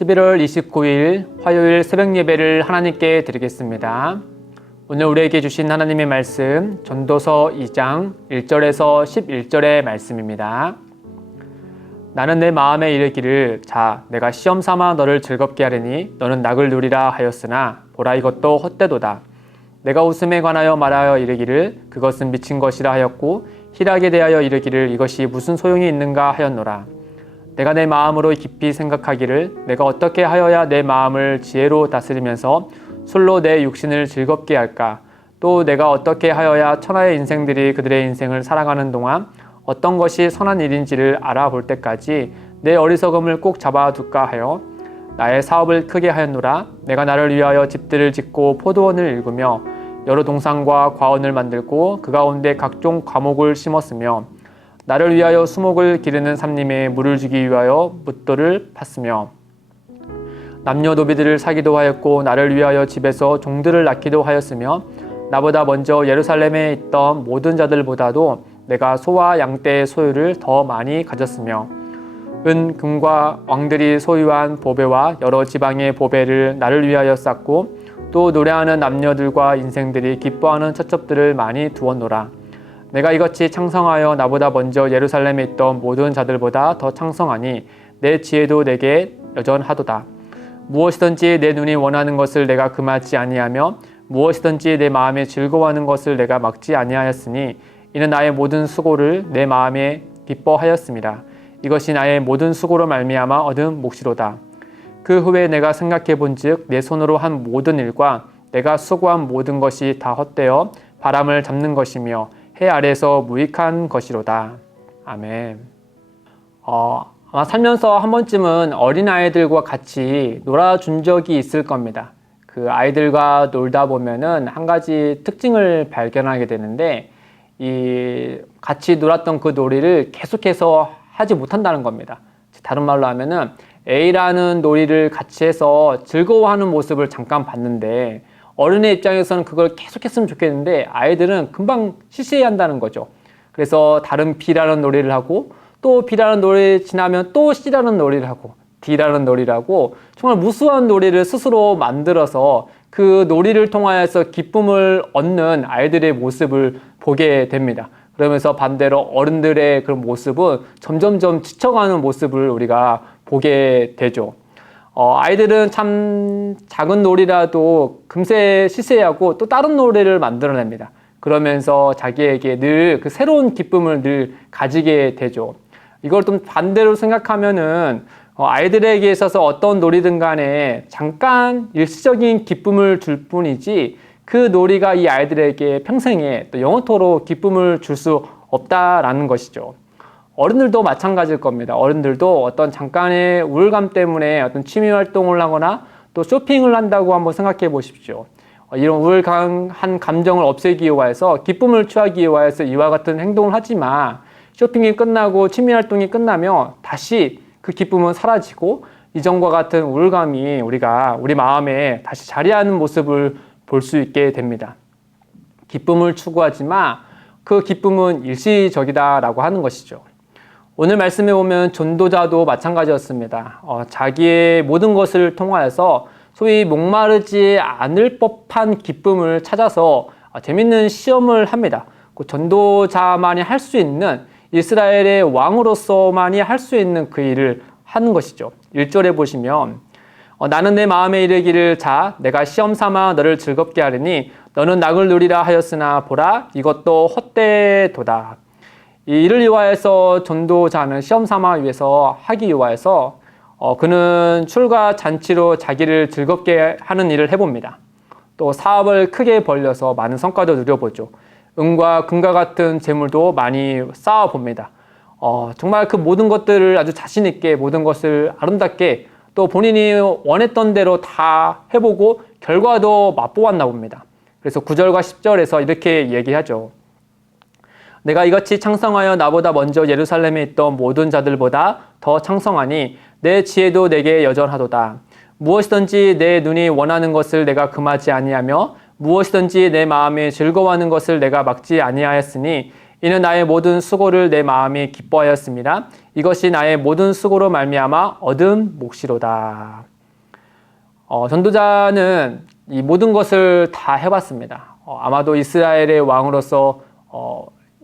11월 29일 화요일 새벽 예배를 하나님께 드리겠습니다. 오늘 우리에게 주신 하나님의 말씀 전도서 2장 1절에서 11절의 말씀입니다. 나는 내 마음에 이르기를 자 내가 시험 삼아 너를 즐겁게 하리니 너는 낙을 누리라 하였으나 보라 이것도 헛되도다. 내가 웃음에 관하여 말하여 이르기를 그것은 미친 것이라 하였고 희락에 대하여 이르기를 이것이 무슨 소용이 있는가 하였노라. 내가 내 마음으로 깊이 생각하기를 내가 어떻게 하여야 내 마음을 지혜로 다스리면서 술로 내 육신을 즐겁게 할까? 또 내가 어떻게 하여야 천하의 인생들이 그들의 인생을 살아가는 동안 어떤 것이 선한 일인지를 알아볼 때까지 내 어리석음을 꼭 잡아둘까 하여 나의 사업을 크게 하였노라. 내가 나를 위하여 집들을 짓고 포도원을 일구며 여러 동산과 과원을 만들고 그 가운데 각종 과목을 심었으며 나를 위하여 수목을 기르는 삼림에 물을 주기 위하여 묻돌을 팠으며 남녀 노비들을 사기도 하였고 나를 위하여 집에서 종들을 낳기도 하였으며 나보다 먼저 예루살렘에 있던 모든 자들보다도 내가 소와 양떼의 소유를 더 많이 가졌으며 은, 금과 왕들이 소유한 보배와 여러 지방의 보배를 나를 위하여 쌓고 또 노래하는 남녀들과 인생들이 기뻐하는 처첩들을 많이 두었노라. 내가 이같이 창성하여 나보다 먼저 예루살렘에 있던 모든 자들보다 더 창성하니 내 지혜도 내게 여전하도다. 무엇이든지 내 눈이 원하는 것을 내가 금하지 아니하며 무엇이든지 내 마음에 즐거워하는 것을 내가 막지 아니하였으니 이는 나의 모든 수고를 내 마음에 기뻐하였습니다. 이것이 나의 모든 수고로 말미암아 얻은 몫이로다. 그 후에 내가 생각해 본즉 내 손으로 한 모든 일과 내가 수고한 모든 것이 다 헛되어 바람을 잡는 것이며 해 아래에서 무익한 것이로다. 아멘. 아마 살면서 한 번쯤은 어린아이들과 같이 놀아준 적이 있을 겁니다. 그 아이들과 놀다 보면은 한 가지 특징을 발견하게 되는데 같이 놀았던 그 놀이를 계속해서 하지 못한다는 겁니다. 다른 말로 하면은 A라는 놀이를 같이 해서 즐거워하는 모습을 잠깐 봤는데 어른의 입장에서는 그걸 계속했으면 좋겠는데 아이들은 금방 시시해한다는 거죠. 그래서 다른 B라는 놀이를 하고 또 B라는 놀이 지나면 또 C라는 놀이를 하고 D라는 놀이를 하고 정말 무수한 놀이를 스스로 만들어서 그 놀이를 통하여서 기쁨을 얻는 아이들의 모습을 보게 됩니다. 그러면서 반대로 어른들의 그런 모습은 점점점 지쳐가는 모습을 우리가 보게 되죠. 아이들은 참 작은 놀이라도 금세 시세하고 또 다른 놀이를 만들어냅니다. 그러면서 자기에게 늘 그 새로운 기쁨을 늘 가지게 되죠. 이걸 좀 반대로 생각하면은 아이들에게 있어서 어떤 놀이든 간에 잠깐 일시적인 기쁨을 줄 뿐이지 그 놀이가 이 아이들에게 평생에 또 영원토록 기쁨을 줄 수 없다라는 것이죠. 어른들도 마찬가지일 겁니다. 어른들도 어떤 잠깐의 우울감 때문에 어떤 취미 활동을 하거나 또 쇼핑을 한다고 한번 생각해 보십시오. 이런 우울한 감정을 없애기 위해서 기쁨을 취하기 위해서 이와 같은 행동을 하지만 쇼핑이 끝나고 취미 활동이 끝나면 다시 그 기쁨은 사라지고 이전과 같은 우울감이 우리 마음에 다시 자리하는 모습을 볼 수 있게 됩니다. 기쁨을 추구하지만 그 기쁨은 일시적이다라고 하는 것이죠. 오늘 말씀에 보면 전도자도 마찬가지였습니다. 자기의 모든 것을 통하여서 소위 목마르지 않을 법한 기쁨을 찾아서 재밌는 시험을 합니다. 그 전도자만이 할 수 있는 이스라엘의 왕으로서만이 할 수 있는 그 일을 하는 것이죠. 1절에 보시면 나는 내 마음에 이르기를 자 내가 시험 삼아 너를 즐겁게 하리니 너는 낙을 누리라 하였으나 보라 이것도 헛되도다. 이 일을 위하여서 전도자는 시험 삼아 위해서 하기 위하여서 그는 술과 잔치로 자기를 즐겁게 하는 일을 해봅니다. 또 사업을 크게 벌려서 많은 성과도 누려보죠. 은과 금과 같은 재물도 많이 쌓아봅니다. 정말 그 모든 것들을 아주 자신 있게 모든 것을 아름답게 또 본인이 원했던 대로 다 해보고 결과도 맛보았나 봅니다. 그래서 9절과 10절에서 이렇게 얘기하죠. 내가 이같이 창성하여 나보다 먼저 예루살렘에 있던 모든 자들보다 더 창성하니 내 지혜도 내게 여전하도다. 무엇이든지 내 눈이 원하는 것을 내가 금하지 아니하며 무엇이든지 내 마음에 즐거워하는 것을 내가 막지 아니하였으니 이는 나의 모든 수고를 내 마음이 기뻐하였습니다. 이것이 나의 모든 수고로 말미암아 얻은 몫이로다. 전도자는 이 모든 것을 다 해봤습니다. 아마도 이스라엘의 왕으로서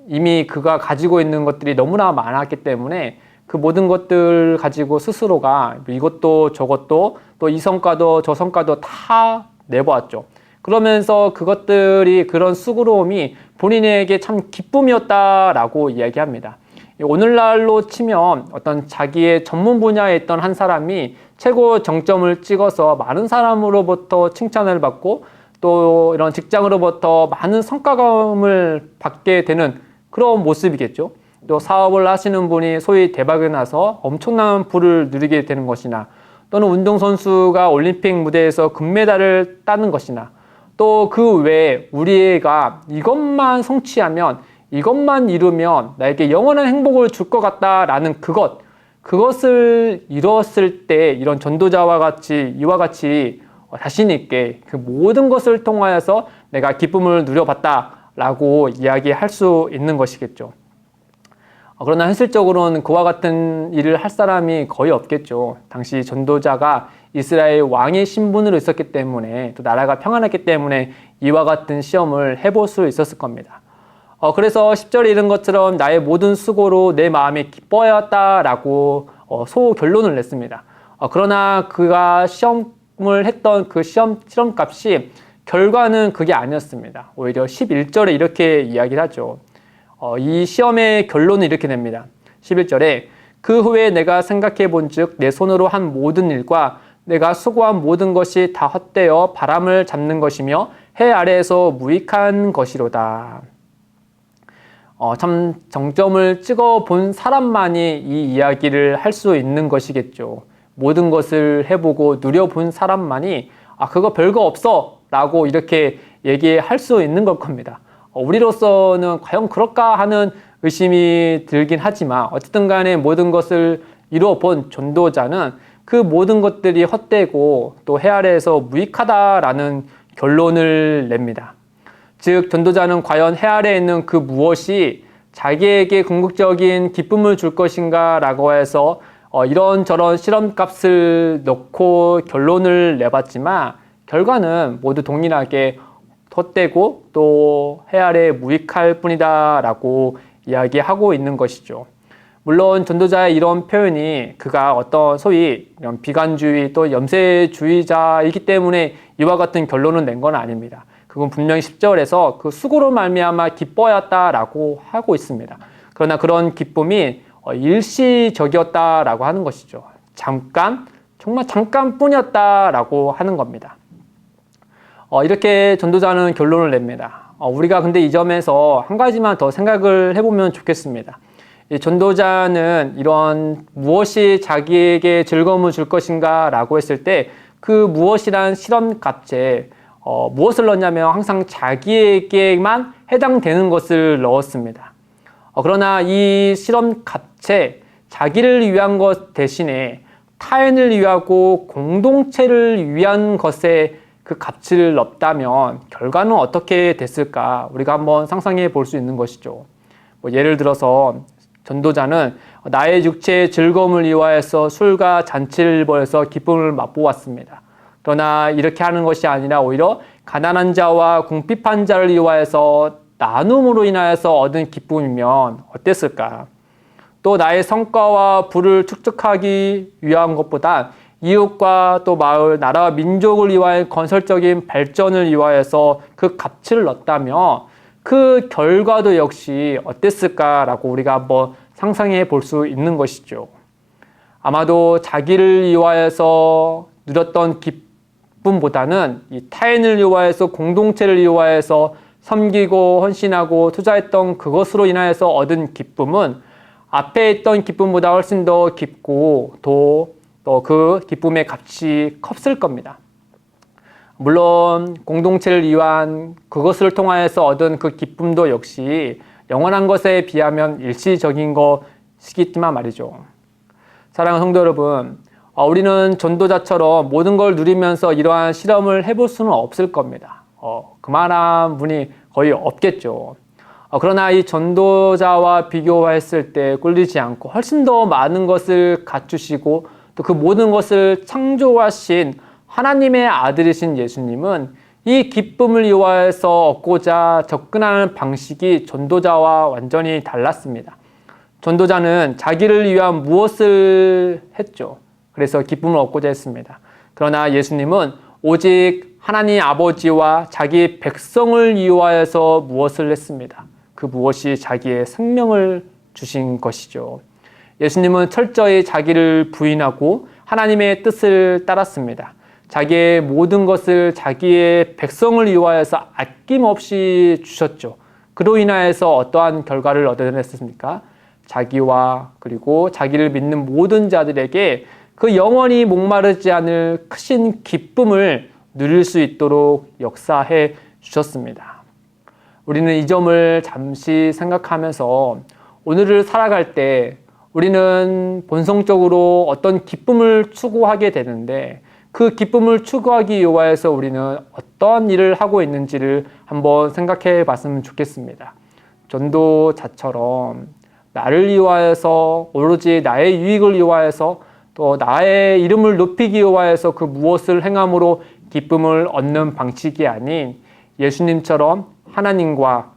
이미 그가 가지고 있는 것들이 너무나 많았기 때문에 그 모든 것들 가지고 스스로가 이것도 저것도 또 이 성과도 저 성과도 다 내보았죠. 그러면서 그것들이 그런 수고로움이 본인에게 참 기쁨이었다라고 이야기합니다. 오늘날로 치면 어떤 자기의 전문 분야에 있던 한 사람이 최고 정점을 찍어서 많은 사람으로부터 칭찬을 받고 또 이런 직장으로부터 많은 성과감을 받게 되는 그런 모습이겠죠. 또 사업을 하시는 분이 소위 대박이 나서 엄청난 부를 누리게 되는 것이나 또는 운동선수가 올림픽 무대에서 금메달을 따는 것이나 또 그 외에 우리가 이것만 성취하면 이것만 이루면 나에게 영원한 행복을 줄 것 같다라는 그것을 이뤘을 때 이런 전도자와 같이 이와 같이 자신 있게 그 모든 것을 통하여서 내가 기쁨을 누려봤다라고 이야기할 수 있는 것이겠죠. 그러나 현실적으로는 그와 같은 일을 할 사람이 거의 없겠죠. 당시 전도자가 이스라엘 왕의 신분으로 있었기 때문에 또 나라가 평안했기 때문에 이와 같은 시험을 해볼 수 있었을 겁니다. 그래서 10절에 이른 것처럼 나의 모든 수고로 내 마음이 기뻐하였다라고 소결론을 냈습니다. 그러나 그가 시험을 했던 그 실험값이 결과는 그게 아니었습니다. 오히려 11절에 이렇게 이야기를 하죠. 이 시험의 결론은 이렇게 냅니다. 11절에 그 후에 내가 생각해 본즉 내 손으로 한 모든 일과 내가 수고한 모든 것이 다 헛되어 바람을 잡는 것이며 해 아래에서 무익한 것이로다. 참 정점을 찍어 본 사람만이 이 이야기를 할 수 있는 것이겠죠. 모든 것을 해보고 누려본 사람만이 그거 별거 없어 라고 이렇게 얘기할 수 있는 걸 겁니다. 우리로서는 과연 그럴까 하는 의심이 들긴 하지만 어쨌든 간에 모든 것을 이루어 본 전도자는 그 모든 것들이 헛되고 또 해 아래에서 무익하다라는 결론을 냅니다. 즉 전도자는 과연 해 아래에 있는 그 무엇이 자기에게 궁극적인 기쁨을 줄 것인가 라고 해서 이런저런 실험값을 넣고 결론을 내봤지만 결과는 모두 동일하게 헛되고 또 해 아래에 무익할 뿐이다 라고 이야기하고 있는 것이죠. 물론 전도자의 이런 표현이 그가 어떤 소위 비관주의 또 염세주의자이기 때문에 이와 같은 결론을 낸 건 아닙니다. 그건 분명히 10절에서 그 수고로 말미암아 기뻐하였다라고 하고 있습니다. 그러나 그런 기쁨이 일시적이었다라고 하는 것이죠. 정말 잠깐뿐이었다라고 하는 겁니다. 이렇게 전도자는 결론을 냅니다. 우리가 근데 이 점에서 한 가지만 더 생각을 해보면 좋겠습니다. 이 전도자는 이런 무엇이 자기에게 즐거움을 줄 것인가 라고 했을 때 그 무엇이란 실험값에 무엇을 넣냐면 항상 자기에게만 해당되는 것을 넣었습니다. 그러나 이 실험값에 자기를 위한 것 대신에 타인을 위하고 공동체를 위한 것에 그 값을 넣었다면 결과는 어떻게 됐을까 우리가 한번 상상해 볼 수 있는 것이죠. 예를 들어서 전도자는 나의 육체의 즐거움을 위하여서 술과 잔치를 벌여서 기쁨을 맛보았습니다. 그러나 이렇게 하는 것이 아니라 오히려 가난한 자와 궁핍한 자를 위하여서 나눔으로 인하여서 얻은 기쁨이면 어땠을까? 또 나의 성과와 부를 축적하기 위한 것보다 이웃과 또 마을, 나라와 민족을 위하여 건설적인 발전을 위하여서 그 값을 넣었다면 그 결과도 역시 어땠을까라고 우리가 한번 상상해 볼 수 있는 것이죠. 아마도 자기를 위하여서 누렸던 기쁨보다는 이 타인을 위하여서 공동체를 위하여서 섬기고 헌신하고 투자했던 그것으로 인하여서 얻은 기쁨은 앞에 있던 기쁨보다 훨씬 더 깊고 또 그 기쁨의 값이 컸을 겁니다. 물론 공동체를 위한 그것을 통하여서 얻은 그 기쁨도 역시 영원한 것에 비하면 일시적인 것이겠지만 말이죠. 사랑하는 성도 여러분, 우리는 전도자처럼 모든 걸 누리면서 이러한 실험을 해볼 수는 없을 겁니다. 그만한 분이 거의 없겠죠. 그러나 이 전도자와 비교했을 때 꿀리지 않고 훨씬 더 많은 것을 갖추시고 또 그 모든 것을 창조하신 하나님의 아들이신 예수님은 이 기쁨을 이용해서 얻고자 접근하는 방식이 전도자와 완전히 달랐습니다. 전도자는 자기를 위한 무엇을 했죠. 그래서 기쁨을 얻고자 했습니다. 그러나 예수님은 오직 하나님 아버지와 자기 백성을 이용하여서 무엇을 했습니다. 그 무엇이 자기의 생명을 주신 것이죠. 예수님은 철저히 자기를 부인하고 하나님의 뜻을 따랐습니다. 자기의 모든 것을 자기의 백성을 위하여서 아낌없이 주셨죠. 그로 인하여서 어떠한 결과를 얻어냈습니까? 자기와 그리고 자기를 믿는 모든 자들에게 그 영원히 목마르지 않을 크신 기쁨을 누릴 수 있도록 역사해 주셨습니다. 우리는 이 점을 잠시 생각하면서 오늘을 살아갈 때 우리는 본성적으로 어떤 기쁨을 추구하게 되는데 그 기쁨을 추구하기 위하여서 우리는 어떤 일을 하고 있는지를 한번 생각해 봤으면 좋겠습니다. 전도자처럼 나를 위하여서 오로지 나의 유익을 위하여서 또 나의 이름을 높이기 위하여서 그 무엇을 행함으로 기쁨을 얻는 방식이 아닌 예수님처럼 하나님과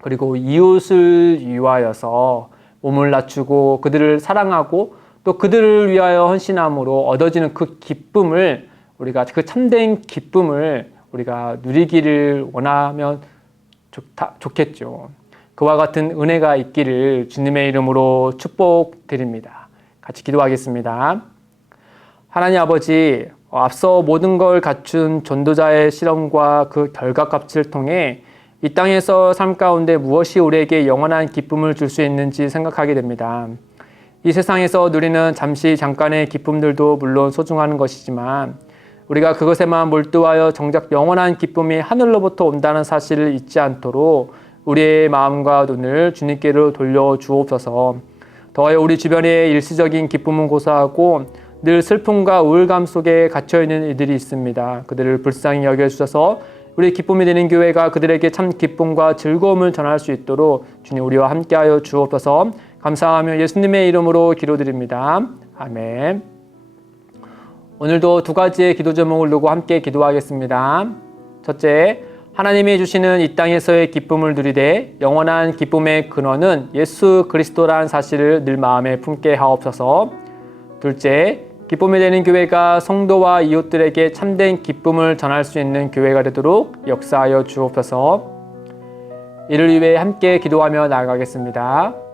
그리고 이웃을 위하여서 몸을 낮추고 그들을 사랑하고 또 그들을 위하여 헌신함으로 얻어지는 그 기쁨을 우리가 그 참된 기쁨을 우리가 누리기를 원하면 좋겠죠. 그와 같은 은혜가 있기를 주님의 이름으로 축복드립니다. 같이 기도하겠습니다. 하나님 아버지, 앞서 모든 걸 갖춘 전도자의 실험과 그 결과값을 통해 이 땅에서 삶 가운데 무엇이 우리에게 영원한 기쁨을 줄 수 있는지 생각하게 됩니다. 이 세상에서 누리는 잠깐의 기쁨들도 물론 소중한 것이지만 우리가 그것에만 몰두하여 정작 영원한 기쁨이 하늘로부터 온다는 사실을 잊지 않도록 우리의 마음과 눈을 주님께로 돌려 주옵소서. 더하여 우리 주변의 일시적인 기쁨은 고사하고 늘 슬픔과 우울감 속에 갇혀있는 이들이 있습니다. 그들을 불쌍히 여겨주셔서 우리 기쁨이 되는 교회가 그들에게 참 기쁨과 즐거움을 전할 수 있도록 주님 우리와 함께하여 주옵소서. 감사하며 예수님의 이름으로 기도드립니다. 아멘. 오늘도 두 가지의 기도 제목을 두고 함께 기도하겠습니다. 첫째, 하나님이 주시는 이 땅에서의 기쁨을 누리되 영원한 기쁨의 근원은 예수 그리스도라는 사실을 늘 마음에 품게 하옵소서. 둘째, 기쁨이 되는 교회가 성도와 이웃들에게 참된 기쁨을 전할 수 있는 교회가 되도록 역사하여 주옵소서. 이를 위해 함께 기도하며 나아가겠습니다.